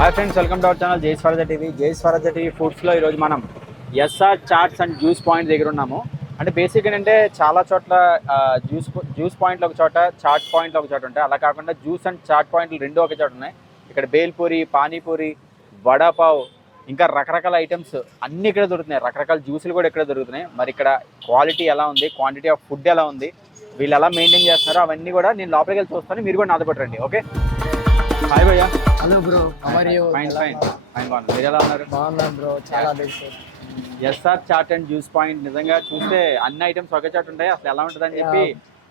Hi friends, welcome to our channel Jai Swarajya TV. Jai Swarajya TV ఫుడ్స్లో ఈరోజు మనం SR chats and juice point దగ్గర ఉన్నాము. అంటే బేసిక్ ఏంటంటే చాలా చోట్ల జ్యూస్ పాయింట్లు ఒక చోట, చాట్ పాయింట్లు ఒక చోట ఉంటాయి. అలా కాకుండా జ్యూస్ అండ్ చాట్ పాయింట్లు రెండు ఒక చోట ఉన్నాయి. ఇక్కడ బేల్పూరి, పానీపూరి, వడాపావ్, ఇంకా రకరకాల ఐటమ్స్ అన్నీ ఇక్కడ దొరుకుతున్నాయి. రకరకాల జ్యూసులు కూడా ఇక్కడ దొరుకుతున్నాయి. మరి ఇక్కడ క్వాలిటీ ఎలా ఉంది, క్వాంటిటీ ఆఫ్ ఫుడ్ ఎలా ఉంది, వీళ్ళు ఎలా మెయింటైన్ చేస్తున్నారో అవన్నీ కూడా నేను లోపలికి వెళ్ళి చూస్తాను. మీరు కూడా నాతో పాటు రండి. ఓకే, హాయ్ భయ్యా. హలో బ్రో, ఫైన్ బాగున్నాను. మీరు ఎలా ఉన్నారు? బాగున్నాను బ్రో, చాలా days. SR chat and juice point నిజంగా చూస్తే అన్ని ఐటమ్స్ ఒకే చాట్ ఉంటాయి. అసలు ఎలా ఉంటుందని చెప్పి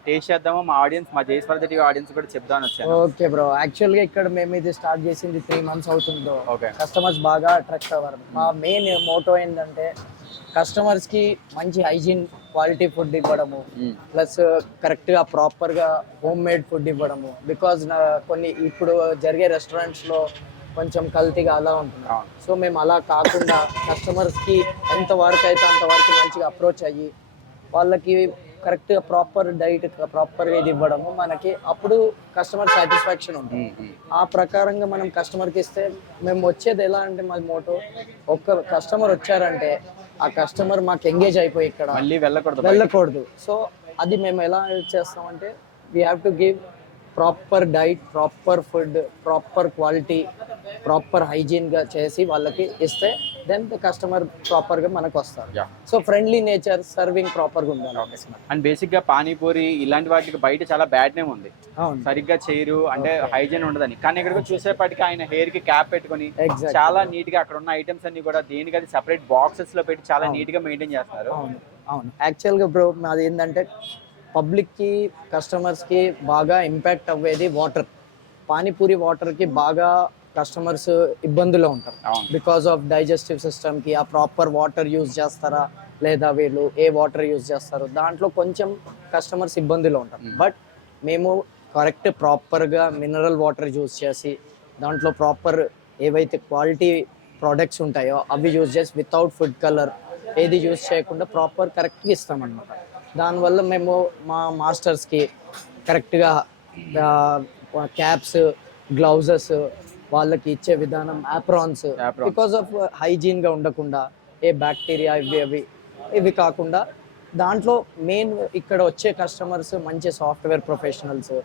టేస్ట్ చేద్దాము. మా ఆడియన్స్, మా జై స్వరాజ్య టీవీ ఆడియన్స్ కూడా చెప్దామని వచ్చాను. ఓకే బ్రో, యాక్చువల్ గా ఇక్కడ మేము ఇది స్టార్ట్ చేసింది 3 months అవుతుందో. ఓకే, కస్టమర్స్ బాగా అట్రాక్ట్ అవ్వరు. మా మెయిన్ మోటో ఏంటంటే కస్టమర్స్ కి మంచి హైజీన్ క్వాలిటీ ఫుడ్ ఇవ్వడము, ప్లస్ కరెక్ట్ గా ప్రాపర్ గా హోమ్ మేడ్ ఫుడ్ ఇవ్వడము. బికాజ్ కొన్ని ఇప్పుడు జరిగే రెస్టారెంట్స్ లో కొంచెం కల్తీగా అలా ఉంటుంది. సో మేము అలా కాకుండా కస్టమర్స్ కి ఎంత వరకు అయితే అంతవరకు మంచిగా అప్రోచ్ అయ్యి వాళ్ళకి కరెక్ట్ గా ప్రాపర్ డైట్, ప్రాపర్ గా ఇది ఇవ్వడము మనకి, అప్పుడు కస్టమర్ సాటిస్ఫాక్షన్ ఉంటుంది. ఆ ప్రకారంగా మనం కస్టమర్కి ఇస్తే మేము వచ్చేది ఎలా అంటే, మా మోటో ఒక్క కస్టమర్ వచ్చారంటే ఆ కస్టమర్ మాకు ఎంగేజ్ అయిపోయి ఇక్కడ మళ్ళీ వెళ్ళకూడదు. సో అది మేము ఎలా చేస్తామంటే, we have to give proper diet, proper food, proper quality, proper hygiene గా చేసి వాళ్ళకి ఇస్తే దెన్ ద కస్టమర్ ప్రాపర్ గా మనకు వస్తారు. So friendly nature, serving proper గా ఉండాలి. అండ్ బేసిక్ గా పానీపూరి ఇలాంటి వాటికి బయట చాలా బ్యాడ్ నేమ్ ఉంది, సరిగ్గా చేయరు అంటే హైజీన్ ఉండదని. కానీ ఇక్కడికి చూసేపాటికి ఆయన హెయిర్ కి క్యాప్ పెట్టుకుని చాలా నీట్ గా అక్కడ ఉన్న ఐటమ్స్ అన్ని కూడా దేనికి అది సెపరేట్ బాక్సెస్ లో పెట్టి చాలా నీట్ గా మెయింటైన్ చేస్తున్నారు. అవును, యాక్చువల్ గా బ్రో మాది ఏంటంటే పబ్లిక్ కి, కస్టమర్స్ కి బాగా ఇంపాక్ట్ అవ్వేది వాటర్. పానీపూరి వాటర్ కి బాగా కస్టమర్స్ ఇబ్బందులో ఉంటారు. బికాస్ ఆఫ్ డైజెస్టివ్ సిస్టమ్ కి ఆ ప్రాపర్ వాటర్ యూజ్ చేస్తారా లేదా వీళ్ళు ఏ వాటర్ యూజ్ చేస్తారు, దాంట్లో కొంచెం కస్టమర్స్ ఇబ్బందిలో ఉంటారు. బట్ మేము కరెక్ట్ ప్రాపర్గా మినరల్ వాటర్ యూజ్ చేసి దాంట్లో ప్రాపర్ ఏవైతే క్వాలిటీ ప్రోడక్ట్స్ ఉంటాయో అవి యూజ్ చేసి వితౌట్ ఫుడ్ కలర్ ఏది యూజ్ చేయకుండా ప్రాపర్ కరెక్ట్గా ఇస్తామన్నమాట. దానివల్ల మేము మా మాస్టర్స్కి కరెక్ట్గా క్యాప్స్, గ్లౌజెస్ వాళ్ళకి ఇచ్చే విధానం, ఆప్రాన్స్, బికాస్ ఆఫ్ హైజీన్గా ఉండకుండా ఏ బ్యాక్టీరియా ఇవి కాకుండా దాంట్లో మెయిన్ ఇక్కడ వచ్చే కస్టమర్స్ మంచి సాఫ్ట్వేర్ ప్రొఫెషనల్స్.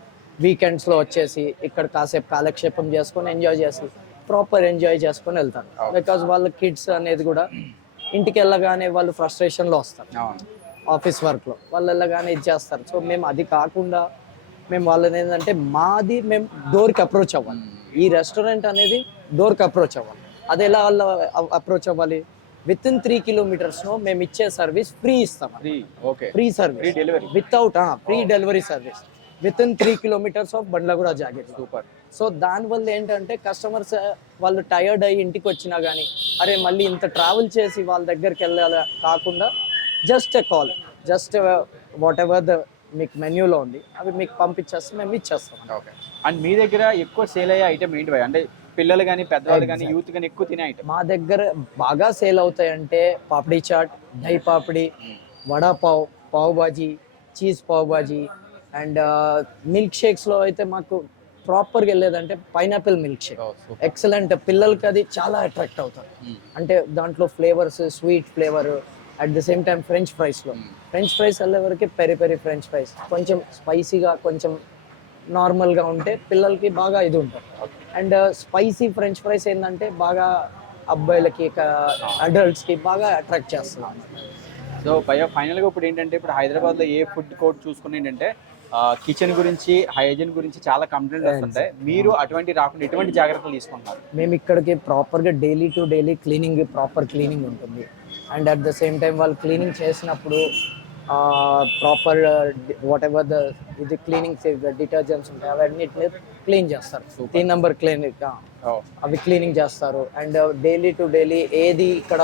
వీకెండ్స్లో వచ్చేసి ఇక్కడ కాసేపు కాలక్షేపం చేసుకొని ఎంజాయ్ చేసి ప్రాపర్ ఎంజాయ్ చేసుకొని వెళ్తారు. బికాజ్ వాళ్ళ కిడ్స్ అనేది కూడా ఇంటికి వెళ్ళగానే వాళ్ళు ఫ్రస్ట్రేషన్లో వస్తారు, ఆఫీస్ వర్క్లో వాళ్ళు వెళ్ళగానే ఇది చేస్తారు. సో మేము అది కాకుండా మేము వాళ్ళని ఏంటంటే మాది మేము డోర్కి అప్రోచ్ అవ్వాలి. ఈ రెస్టారెంట్ అనేది డోర్కి అప్రోచ్ అవ్వాలి. అది ఎలా వాళ్ళు అప్రోచ్ అవ్వాలి? విత్ ఇన్ 3 kilometers మేము ఇచ్చే సర్వీస్ ఫ్రీ ఇస్తాం. Free service without free delivery service with in 3 kilometers of Bandlaguda jagir. Super. So దానివల్ల ఏంటంటే కస్టమర్స్ వాళ్ళు టైర్డ్ అయ్యి ఇంటికి వచ్చినా కానీ అరే మళ్ళీ ఇంత ట్రావెల్ చేసి వాళ్ళ దగ్గరికి వెళ్ళాలి కాకుండా just a call, just what ever the మీకు మెన్యూలో ఉంది అవి మీకు పంపించేస్తే మేము ఇచ్చేస్తాం. ఓకే. అండ్ మీ దగ్గర ఎక్కువ సేల్ అయ్యే ఐటమ్ ఏంటి భయ్? అంటే పిల్లలు కానీ, పెద్దవాళ్ళు కానీ, యూత్ కానీ ఎక్కువ తినే ఐటమ్ మా దగ్గర బాగా సేల్ అవుతాయంటే papdi chaat, dahi papdi, vada pav, pav bhaji, cheese pav bhaji. And milk షేక్స్లో అయితే మాకు ప్రాపర్గా వెళ్ళేదంటే పైనాపిల్ మిల్క్ షేక్ ఎక్సలెంట్. పిల్లలకి అది చాలా అట్రాక్ట్ అవుతారు. అంటే దాంట్లో flavours, sweet flavour, at the same time French ఫ్రైస్లో ఫ్రెంచ్ ఫ్రైస్ వెళ్ళే వరకు పెరి పెరి ఫ్రెంచ్ ఫ్రైస్ కొంచెం స్పైసీగా, కొంచెం నార్మల్గా ఉంటే పిల్లలకి బాగా ఇది ఉంటుంది. అండ్ స్పైసీ ఫ్రెంచ్ ఫ్రైస్ ఏంటంటే బాగా అబ్బాయిలకి, అడల్ట్స్కి బాగా అట్రాక్ట్ చేస్తున్నాం. సో భయ్యా ఫైనల్గా ఇప్పుడు ఏంటంటే, ఇప్పుడు హైదరాబాద్లో ఏ ఫుడ్ కోర్ట్ చూసుకుని ఏంటంటే కిచెన్ గురించి, హైజీన్ గురించి చాలా కంప్లైంట్స్ వస్తుంటాయి. మీరు అటువంటి రాకుండా ఎటువంటి జాగ్రత్తలు తీసుకుంటున్నారు? మేము ఇక్కడికి ప్రాపర్గా daily to daily cleaning, proper cleaning ఉంటుంది. And at the same time వాళ్ళు క్లీనింగ్ చేసినప్పుడు ప్రాపర్ వాట్ ఎవర్ ద ఇది క్లీనింగ్ డిటర్జెంట్స్ ఉంటాయి అవన్నిటిని క్లీన్ చేస్తారు. 3 number క్లీనింగ్ అవి క్లీనింగ్ చేస్తారు. అండ్ డైలీ టు డైలీ ఏది ఇక్కడ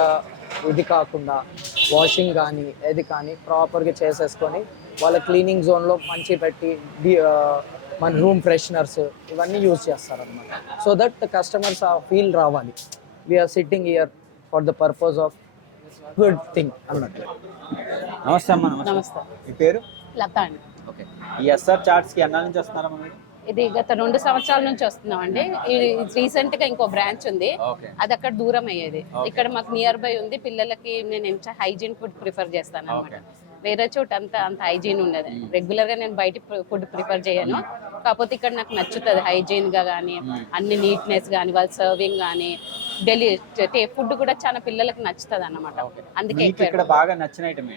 ఇది కాకుండా వాషింగ్ కానీ ఏది కానీ ప్రాపర్గా చేసేసుకొని వాళ్ళ క్లీనింగ్ జోన్లో మంచి పెట్టి మన రూమ్ ఫ్రెషనర్స్ ఇవన్నీ యూజ్ చేస్తారు అనమాట. సో దట్ ద కస్టమర్స్ ఆ ఫీల్ రావాలి, we're sitting here for the purpose of good thing అన్నట్టు. నమస్తే అమ్మా. నమస్తే. మీ పేరు? లతా అండి. ఓకే. ఈ ఎస్ఆర్ చాట్స్కి ఎన్నాళ్ళ నుంచి వస్తున్నారా? మనం ఇది గత 2 సంవత్సరాల నుంచి వస్తున్నామండి. ఇది రీసెంట్ గా ఇంకో బ్రాంచ్ ఉంది, ఓకే అది అక్కడ దూరం అయ్యేది. ఇక్కడ మాకు నియర్ బై ఉంది. పిల్లలకి నేను హైజీన్ ఫుడ్ ప్రిఫర్ చేస్తాను అనమాట. వేరే చోట అంత హైజీన్ ఉండదు. రెగ్యులర్ గా నేను బయట ఫుడ్ ప్రిఫర్ చేయను, కాకపోతే ఇక్కడ నాకు నచ్చుతుంది హైజీన్ గా కానీ, అన్ని నీట్నెస్ కానీ, వాళ్ళ సర్వింగ్ కానీ, డైలీ ఫుడ్ కూడా చాలా పిల్లలకు నచ్చుతుంది అన్నమాట. అందుకే ఇక్కడ బాగా నచ్చిన ఐటమ్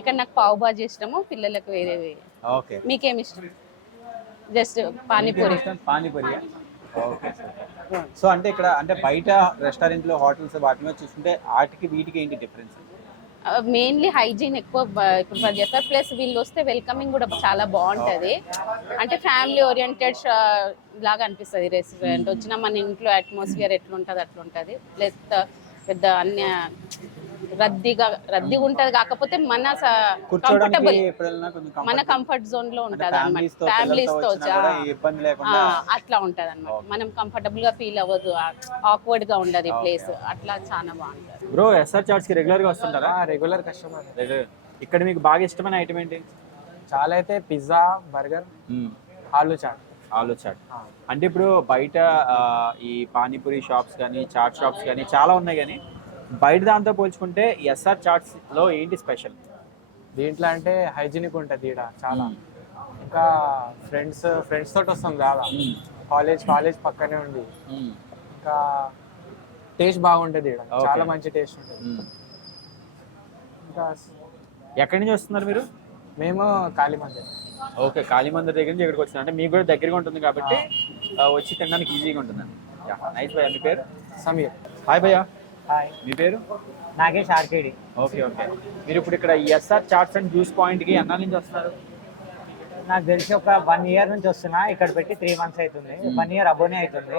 ఇక్కడ నాకు పావు బాజీ ఇష్టము, పిల్లలకు వేరే. ఓకే, మీకేమి ఇష్టం? Just panipuri. Panipuri. Okay. So అంటే ఇక్కడ అంటే బయట రెస్టారెంట్ లో హోటల్స్ వాటి మీద చూస్తుంటే వాటికి వీటికి ఏంటి డిఫరెన్స్? మెయిన్లీ హైజీన్ ఎక్కువ ప్రిఫర్ చేస్తారు, ప్లస్ వీళ్ళు వస్తే వెల్కమింగ్ కూడా చాలా బాగుంటుంది. అంటే ఫ్యామిలీ ఓరియంటెడ్ లాగా అనిపిస్తుంది రెస్టారెంట్. వచ్చినా మన ఇంట్లో అట్మాస్ఫియర్ ఎట్లుంటుంది అట్లుంటుంది. ప్లస్ పెద్ద అన్ని రద్దీగా ఉంటుంది, కాకపోతే మన కంఫర్టబుల్, మన కంఫర్ట్ జోన్ లో ఉంటుంది అనమాట. ఫ్యామిలీస్తో అట్లా ఉంటుంది అనమాట. మనం కంఫర్టబుల్ గా ఫీల్ అవ్వదు, ఆక్వర్డ్ గా ఉండదు ఈ ప్లేస్. అట్లా చాలా బాగుంటుంది. బ్రో, ఎస్ఆర్ చాట్స్ కి రెగ్యులర్ గా వస్తుంటారా? Regular customer. ఇక్కడ మీకు బాగా ఇష్టమైన ఐటమ్ ఏంటి? చాలా అయితే పిజ్జా, బర్గర్, ఆలూ చాట్. ఆలూ చాట్ అంటే ఇప్పుడు బయట ఈ పానీపూరి షాప్స్ కానీ, చాట్ షాప్స్ కానీ చాలా ఉన్నాయి, కానీ బయట దాంతో పోల్చుకుంటే ఎస్ఆర్ చాట్స్ లో ఏంటి స్పెషల్? దీంట్లో అంటే హైజీనిక్ ఉంటుంది ఈడ చాలా. ఇంకా ఫ్రెండ్స్ తోటి వస్తాం చాలా. కాలేజ్ పక్కనే ఉంది. ఇంకా టేస్ట్ బాగుంటుంది ఈడ, చాలా మంచి టేస్ట్ ఉంటుంది. ఇంకా ఎక్కడి నుంచి వస్తున్నారు మీరు? మేము కాళీమందిర్. ఓకే, కాళీమందిర్ దగ్గర నుంచి ఇక్కడికి వచ్చిన అంటే మీకు కూడా దగ్గరగా ఉంటుంది కాబట్టి వచ్చి తినడానికి ఈజీగా ఉంటుందండి. నైస్ భయ్యా. మీ పేరు? సమీర్. హాయ్ భయ్యా. హాయ్, మీ పేరు? నాగేష్ ఆర్కేడి. ఓకే. మీరు ఇప్పుడు ఇక్కడ ఎస్ఆర్ చాట్స్ అండ్ జ్యూస్ పాయింట్కి ఎన్నాళ్ళ నుంచి వస్తున్నారు? నాకు తెలిసి ఒక 1 year నుంచి వస్తున్నా. ఇక్కడ పెట్టి 3 months అవుతుంది. 1 year అబోనే అవుతుంది.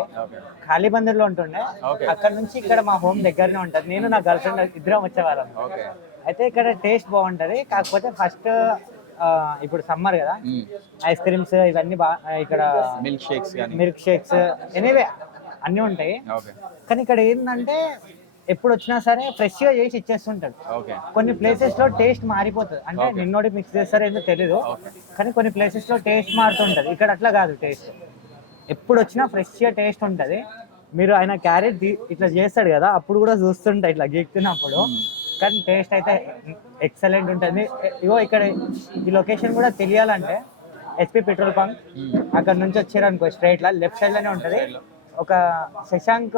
ఖాళీబందర్లో ఉంటుండే, అక్కడ నుంచి ఇక్కడ మా హోమ్ దగ్గరనే ఉంటుంది. నేను నా గర్ల్ ఫ్రెండ్ ఇద్దరం వచ్చేవాళ్ళం. అయితే ఇక్కడ టేస్ట్ బాగుంటది, కాకపోతే ఫస్ట్ ఇప్పుడు సమ్మర్ కదా, ఐస్ క్రీమ్స్ ఇవన్నీ ఇక్కడ మిల్క్ షేక్స్ ఎనీవే అన్నీ ఉంటాయి. కానీ ఇక్కడ ఏంటంటే ఎప్పుడు వచ్చినా సరే ఫ్రెష్ గా చేసి ఇచ్చేస్తుంటాడు. కొన్ని ప్లేసెస్ లో టేస్ట్ మారిపోతుంది, అంటే నిన్నోడి మిక్స్ చేస్తారో ఏదో తెలీదు, కానీ కొన్ని ప్లేసెస్ లో టేస్ట్ మారుతుంటది. ఇక్కడ అట్లా కాదు, టేస్ట్ ఎప్పుడు వచ్చినా ఫ్రెష్ గా టేస్ట్ ఉంటది. మీరు ఆయన క్యారెట్ ఇట్లా చేస్తాడు కదా, అప్పుడు కూడా చూస్తుంటా ఇట్లా గీక్తున్నప్పుడు, కానీ టేస్ట్ అయితే ఎక్సలెంట్ ఉంటుంది. ఇగో ఇక్కడ ఈ లొకేషన్ కూడా తెలియాలంటే ఎస్పీ పెట్రోల్ పంప్ అక్కడ నుంచి వచ్చారనుకో, స్ట్రైట్ లా లెఫ్ట్ సైడ్ లోనే ఉంటది. ఒక శశాంక్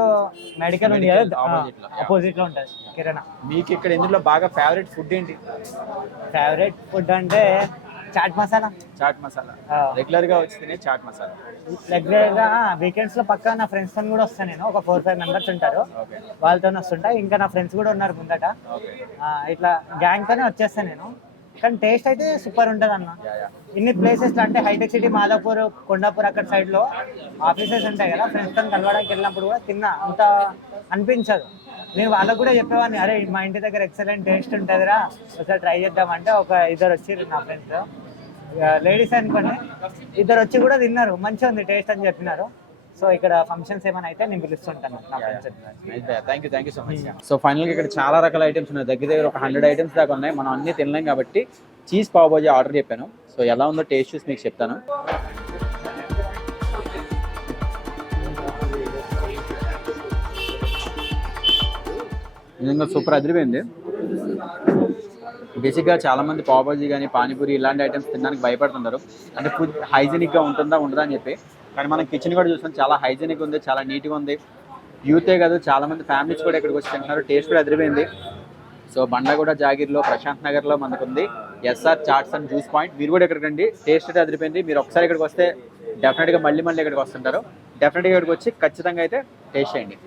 మెడికల్ ఉంది కదా, ఆపోజిట్ లో ఉంటది కిరాణా. మీకు ఇక్కడ ఇందులో బాగా ఫేవరెట్ ఫుడ్ ఏంటి? ఫేవరెట్ ఫుడ్ అంటే చాట్ మసాలా. రెగ్యులర్ గా వచ్చి తినే చాట్ మసాలా. రెగ్యులర్ గా వీకెండ్స్ లో పక్కా నా ఫ్రెండ్స్ తో కూడా వస్తాను నేను. ఒక 4-5 members ఉంటారు, వాళ్ళతో వస్తుంటా. ఇంకా నా ఫ్రెండ్స్ కూడా ఉన్నారు ముందట. ఇట్లా గ్యాంగ్ తోనే వచ్చేస్తాను నేను. కానీ టేస్ట్ అయితే సూపర్ ఉంటుంది అన్న. ఇన్ని ప్లేసెస్ అంటే హైటెక్ సిటీ, మాదాపూర్, కొండాపూర్ అక్కడ సైడ్ లో ఆఫీసెస్ ఉంటాయి కదా, ఫ్రెండ్స్ తో కలవడానికి వెళ్ళినప్పుడు కూడా తిన్నా, అంత అనిపించదు. నేను వాళ్ళకు కూడా చెప్పేవాడిని, అరే మా ఇంటి దగ్గర ఎక్సలెంట్ టేస్ట్ ఉంటుందిరా, ఒకసారి ట్రై చేద్దామంటే ఒక 2 వచ్చారు నా ఫ్రెండ్స్, లేడీస్ అనుకోండి, 2 వచ్చి కూడా తిన్నారు, మంచిగా ఉంది టేస్ట్ అని చెప్పినారు. సో ఇక్కడ ఫంక్షన్స్ ఏమైనా అయితే నేను పిలుస్తుంటాను నా friends. Thank you so much. So ఫైనల్గా ఇక్కడ చాలా రకాల ఐటమ్స్ ఉన్నాయి, దగ్గర ఒక 100 ఐటమ్స్ దాకా ఉన్నాయి. మనం అన్ని తినలేం కాబట్టి చీజ్ పావ్ బాజీ ఆర్డర్ చెప్పాను. సో ఎలా ఉందో టేస్ట్ చూసి మీకు చెప్తాను. నిజంగా సూపర్ అదిరిపోయింది. బేసిక్గా చాలామంది పావ్ బాజీ కానీ పానీపూరి ఇలాంటి ఐటమ్స్ తినడానికి భయపడుతుంటారు, అంటే ఫుడ్ హైజీనిక్గా ఉంటుందా ఉండదా అని చెప్పి. కానీ మనం కిచెన్ కూడా చూస్తాం, చాలా హైజీనిక్ ఉంది, చాలా నీట్గా ఉంది. యూతే కాదు, చాలామంది ఫ్యామిలీస్ కూడా ఇక్కడికి వచ్చి తింటున్నారు. టేస్ట్ కూడా అదిరిపోయింది. సో బండ్లగూడ, జాగీర్లో, ప్రశాంత్ నగర్లో మనకు ఉంది SR chats and juice point. మీరు కూడా ఇక్కడికి రండి, టేస్ట్ అయితే అదిరిపోయింది. మీరు ఒకసారి ఇక్కడికి వస్తే డెఫినెట్గా మళ్ళీ ఇక్కడికి వస్తుంటారు. డెఫినెట్గా ఇక్కడికి వచ్చి ఖచ్చితంగా అయితే టేస్ట్ చేయండి.